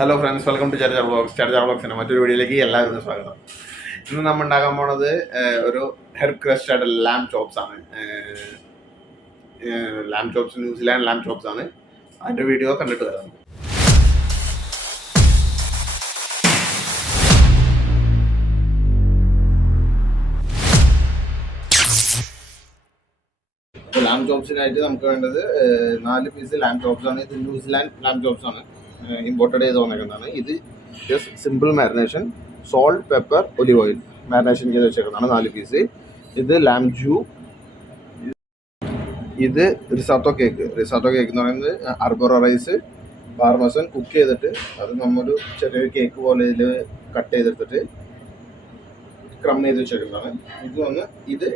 Hello friends, welcome to Charchar blogs. Charchar ബ്ലോഗ്സിൻ്റെ മറ്റൊരു വീഡിയോയിലേക്ക് എല്ലാവർക്കും സ്വാഗതം. ഇന്ന് നമ്മൾ ഉണ്ടാക്കാൻ പോണത് ഒരു ഹെർബ് ക്രസ്റ്റഡ് ലാം ചോപ്സ് ആണ്. ലാം ചോപ്സ്, ന്യൂസിലാൻഡ് ലാം ചോപ്സ് ആണ്. അതിൻ്റെ വീഡിയോ കണ്ടിട്ട് വരാം. ലാം ചോപ്സിനായിട്ട് നമുക്ക് വേണ്ടത് 4 പീസ് ലാം ചോപ്സ് ആണ്. ഇത് ന്യൂസിലാൻഡ് ലാം ചോപ്സ് ആണ്, ഇമ്പോർട്ടഡ് ചെയ്ത് വന്നേക്കുന്നതാണ്. ഇത് just simple marination, salt, pepper, olive oil marination ചെയ്ത് വെച്ചേക്കുന്നതാണ് 4 പീസ്. ഇത് ലാം ജൂ, ഇത് റിസാത്തോ കേക്ക്. റിസാത്തോ കേക്ക് എന്ന് പറയുന്നത് അർബറോ റൈസ്, പാർമസൺ കുക്ക് ചെയ്തിട്ട് അത് നമ്മളൊരു ചെറിയൊരു കേക്ക് പോലെ ഇതിൽ കട്ട് ചെയ്തെടുത്തിട്ട് ക്രം ചെയ്ത് വെച്ചേക്കുന്നതാണ്. ഇത്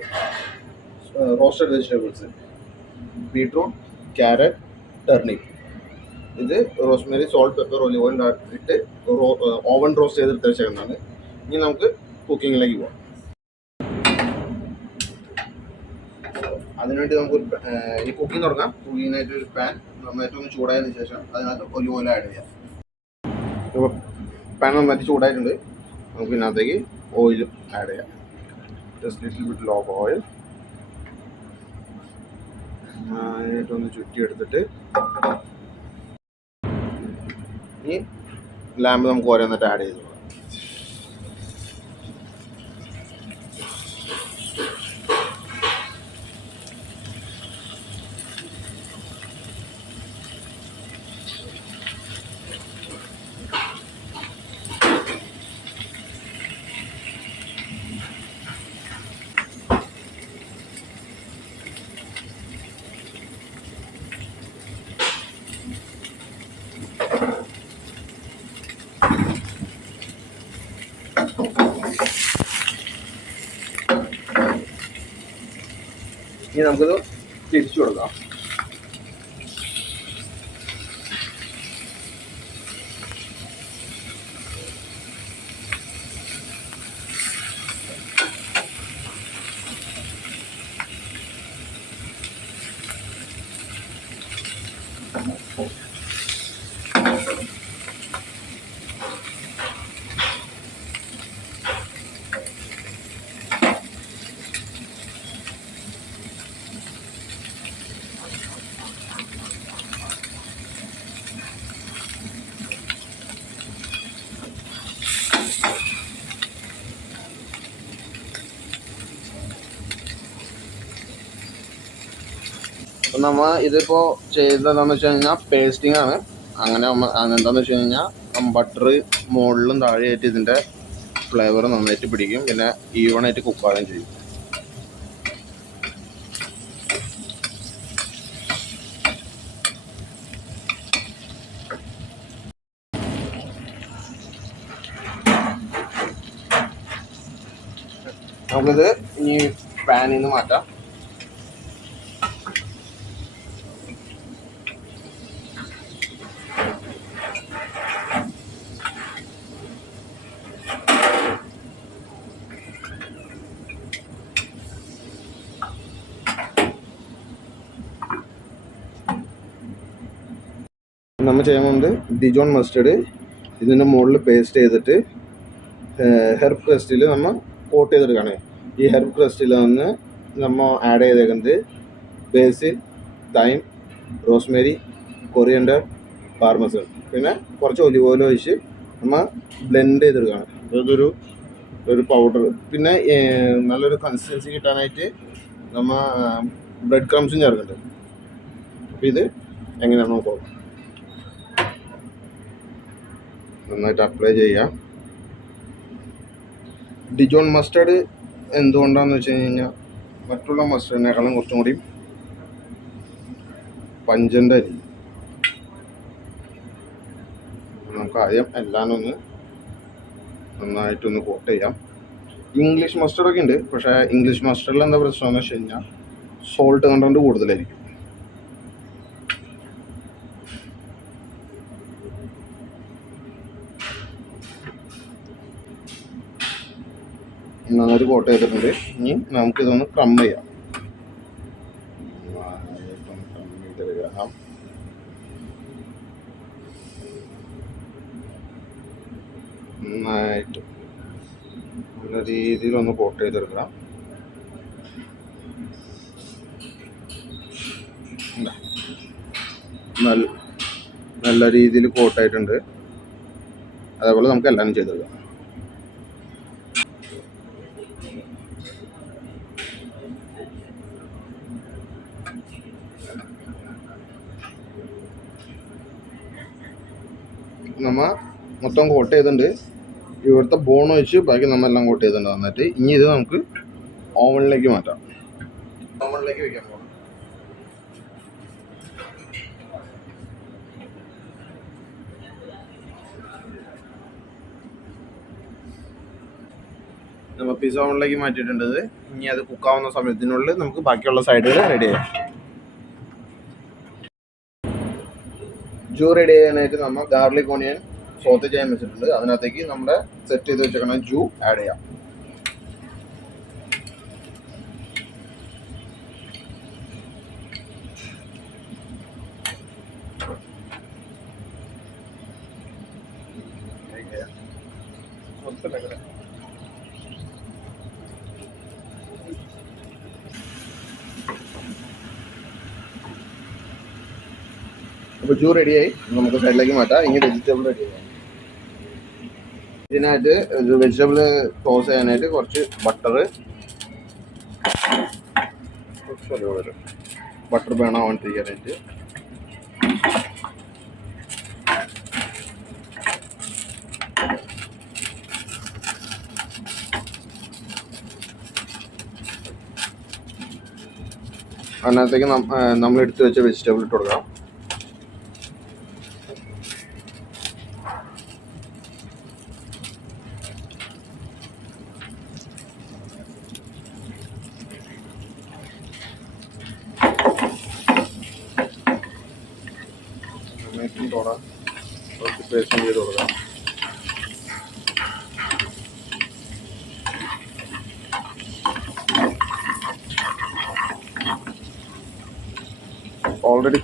റോസ്റ്റഡ് വെജിറ്റബിൾസ്, ബീട്രൂട്ട്, ക്യാരറ്റ്, ടർണിപ്പ്. ഇത് Rosemary, salt, pepper, olive oil ഇട്ട് ഓവൻ റോസ്റ്റ് ചെയ്തെടുത്ത് വെച്ചേക്കുന്നതാണ്. ഇനി നമുക്ക് കുക്കിങ്ങിലേക്ക് പോകാം. അതിനുവേണ്ടി നമുക്ക് ഈ കുക്കിംഗ് തുടങ്ങാം. കുക്കിങ്ങിനായിട്ട് ഒരു പാൻ നന്നായിട്ട് ഒന്ന് ചൂടായതിനു ശേഷം അതിനകത്ത് ഒലിവ് ഓയിൽ ആഡ് ചെയ്യാം. ഇപ്പോൾ പാൻ നന്നായിട്ട് ചൂടായിട്ടുണ്ട്. നമുക്ക് ഇതിനകത്തേക്ക് ഓയിൽ ആഡ് ചെയ്യാം. Just little bit low oil നന്നായിട്ടൊന്ന് ചുറ്റിയെടുത്തിട്ട് ഈ ലാമ്പ് നമുക്ക് ഓരോന്നിട്ട് ആഡ് ചെയ്തു. ഇനി നമുക്കിത് തിരിച്ചു കൊടുക്കാം. അപ്പം നമ്മൾ ഇതിപ്പോൾ ചെയ്തതെന്താണെന്ന് വെച്ച് കഴിഞ്ഞാൽ പേസ്റ്റിംഗ് ആണ്. അങ്ങനെ എന്താണെന്ന് വെച്ച് കഴിഞ്ഞാൽ ബട്ടർ മുകളിലും താഴെയായിട്ട് ഇതിൻ്റെ ഫ്ലേവർ നന്നായിട്ട് പിടിക്കും. പിന്നെ ഈവണായിട്ട് കുക്കാവുകയും ചെയ്യും. നമുക്കിത് ഇനി പാനിൽ നിന്ന് മാറ്റാം. നമ്മൾ ചെയ്യാൻ പോകുന്നത് ഡിജോൺ മസ്റ്റർഡ് ഇതിൻ്റെ മുകളിൽ പേസ്റ്റ് ചെയ്തിട്ട് ഹെർബ് ക്രസ്റ്റിൽ നമ്മൾ കോട്ട് ചെയ്തെടുക്കുകയാണ്. ഈ ഹെർബ് ക്രസ്റ്റിൽ നിന്ന് നമ്മൾ ആഡ് ചെയ്തേക്കുന്നത് ബേസിൽ, തൈം, റോസ്മേരി, കൊറിയൻഡർ, പാർമസൺ, പിന്നെ കുറച്ച് ഒലിവ് ഓയിൽ ഒഴിച്ച് നമ്മൾ ബ്ലെൻഡ് ചെയ്തെടുക്കുകയാണ്. ഒരു പൗഡർ. പിന്നെ നല്ലൊരു കൺസിസ്റ്റൻസി കിട്ടാനായിട്ട് നമ്മൾ ബ്രെഡ് ക്രംസും ചേർക്കുന്നുണ്ട്. അപ്പോൾ ഇത് എങ്ങനെയാണെന്ന് നോക്കാം. നന്നായിട്ട് അപ്ലൈ ചെയ്യാം. ഡിജോൺ മസ്റ്റർഡ് എന്തുകൊണ്ടാണെന്ന് വെച്ച് കഴിഞ്ഞാൽ മറ്റുള്ള മസ്റ്റർഡിനേക്കാളും കുറച്ചും കൂടി പഞ്ചൻ്റെ അരി. നമുക്ക് ആദ്യം എല്ലാം നന്നായിട്ടൊന്ന് കോട്ട് ചെയ്യാം. ഇംഗ്ലീഷ് മസ്റ്റർഡൊക്കെ ഉണ്ട്, പക്ഷേ ഇംഗ്ലീഷ് മസ്റ്റർഡിൽ എന്താ പ്രശ്നം എന്ന് വെച്ച് കഴിഞ്ഞാൽ സോൾട്ട് കണ്ടന്റ് കൂടുതലായിരിക്കും. നന്നായിട്ട് കോട്ട് ചെയ്തിട്ടുണ്ട്. ഇനി നമുക്കിതൊന്ന് ക്രം ചെയ്യാം. നന്നായിട്ട് നല്ല രീതിയിലൊന്ന് കോട്ട് ചെയ്തെടുക്കണം. നല്ല രീതിയിൽ കോട്ടായിട്ടുണ്ട്. അതേപോലെ നമുക്ക് എല്ലാം ചെയ്തെടുക്കാം. നമ്മൾ മൊത്തം കോട്ട് ചെയ്തിട്ടുണ്ട്. ഇവിടുത്തെ ബോൺ വെച്ച് ബാക്കി നമ്മളെല്ലാം കോട്ട് ചെയ്തിട്ടുണ്ട് നന്നായിട്ട്. ഇനി ഇത് നമുക്ക് ഓവനിലേക്ക് മാറ്റാം. ഓവനിലേക്ക് വെക്കാൻ പോകാം. നമ്മൾ പിസ്സ ഓവനിലേക്ക് മാറ്റിയിട്ടുണ്ട്. ഇനി അത് കുക്കാവുന്ന സമയത്തിനുള്ളിൽ നമുക്ക് ബാക്കിയുള്ള സൈഡുകൾ റെഡി ചെയ്യാം. ജൂ റെഡി ചെയ്യാനായിട്ട് നമ്മൾ ഗാർലിക് ഓണിയൻ സോത്ത് ചെയ്യാൻ വെച്ചിട്ടുണ്ട്. അതിനകത്തേക്ക് നമ്മുടെ സെറ്റ് ചെയ്ത് വെച്ചേക്കണ ജൂ ആഡ് ചെയ്യാം. അപ്പോൾ ജൂ റെഡിയായി. നമുക്ക് സൈഡിലേക്ക് മാറ്റാം. ഇനി വെജിറ്റബിൾ റെഡി ചെയ്യാം. ഇതിനായിട്ട് വെജിറ്റബിൾ ടോസ് ചെയ്യാനായിട്ട് കുറച്ച് ബട്ടർ വേണമാവാണ്ടിരിക്കാനായിട്ട് അതിനകത്തേക്ക് നമ്മൾ എടുത്തു വെച്ച വെജിറ്റബിൾ ഇട്ട് കൊടുക്കാം. കുറച്ച് പേസ്റ്റ് ചെയ്ത് കൊടുക്കാം. ഓൾറെഡി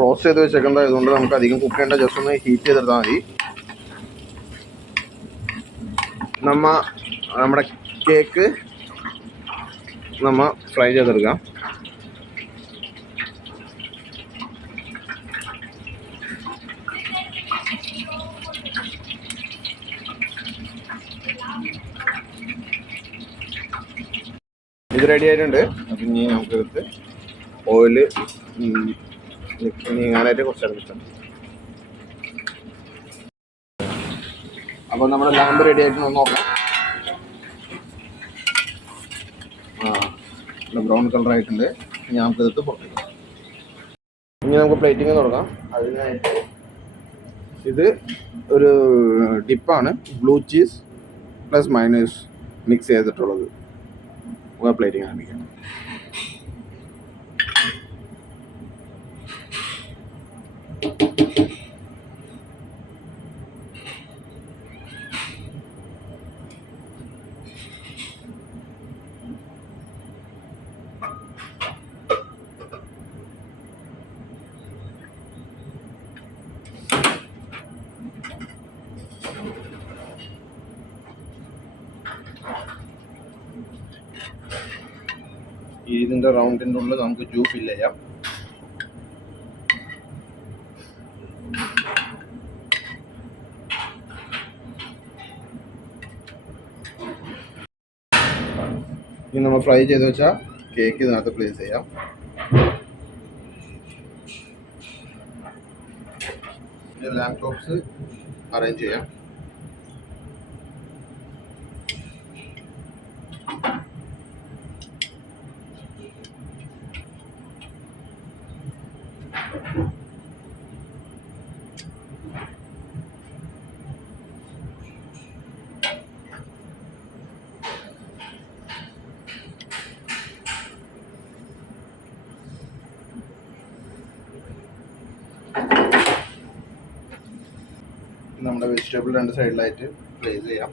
റോസ്റ്റ് ചെയ്ത് വെച്ചേക്കുന്നത് ആയതുകൊണ്ട് നമുക്ക് അധികം കുക്ക് ചെയ്യേണ്ട, ജസ്റ്റ് ഒന്ന് ഹീറ്റ് ചെയ്തെടുത്താൽ മതി. നമ്മുടെ കേക്ക് ഫ്രൈ ചെയ്തെടുക്കാം. ഇത് റെഡി ആയിട്ടുണ്ട്. അപ്പം ഇനി നമുക്ക് എടുത്ത് ഓയില് നീങ്ങാനായിട്ട് കുറച്ച് എടുത്തിട്ടുണ്ട്. അപ്പോൾ നമ്മുടെ ലാമ്പ് റെഡി ആയിട്ട് നോക്കാം. നല്ല ബ്രൗൺ കളർ ആയിട്ടുണ്ട്. ഇനി നമുക്ക് എടുത്ത് പൊട്ടിക്കാം. ഇനി നമുക്ക് പ്ലേറ്റിങ് തുടങ്ങാം. അതിനായിട്ട് ഇത് ഒരു ഡിപ്പാണ്, blue cheese plus mayonnaise mix ചെയ്തിട്ടുള്ളത്. പ്ലേറ്റിങ് ആരംഭിക്കാം. ഇതിൻ്റെ റൗണ്ടിൻ്റെ ഉള്ളിൽ നമുക്ക് ജൂ ഫില്ല് ചെയ്യാം. ഇനി നമ്മൾ ഫ്രൈ ചെയ്ത് വെച്ചാൽ കേക്ക് ഇതിനകത്ത് പ്ലേസ് ചെയ്യാം. ലാപ്ടോപ്സ് അറേഞ്ച് ചെയ്യാം. നമ്മുടെ വെജിറ്റബിൾ രണ്ട് സൈഡിലായിട്ട് പ്ലേസ് ചെയ്യാം.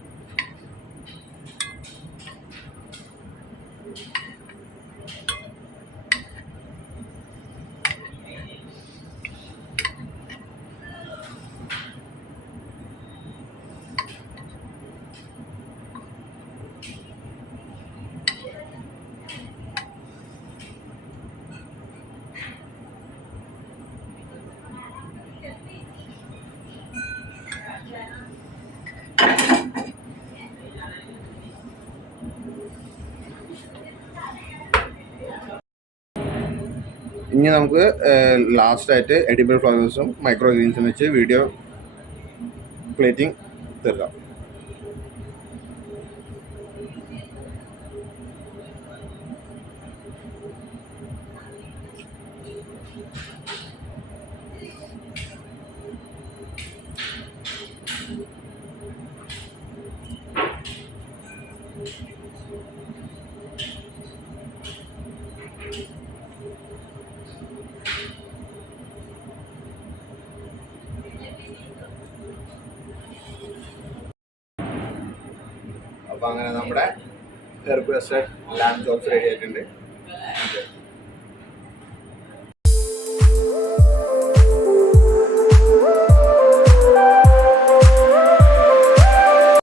ഇനി നമുക്ക് ലാസ്റ്റായിട്ട് എഡിബിൾ ഫ്ലവേഴ്സും മൈക്രോ ഗ്രീൻസും വെച്ച് വീഡിയോ പ്ലേറ്റിംഗ് തീർക്കാം. അപ്പോൾ അങ്ങനെ നമ്മുടെ herb rested lamb chops ready ആയിട്ടുണ്ട്.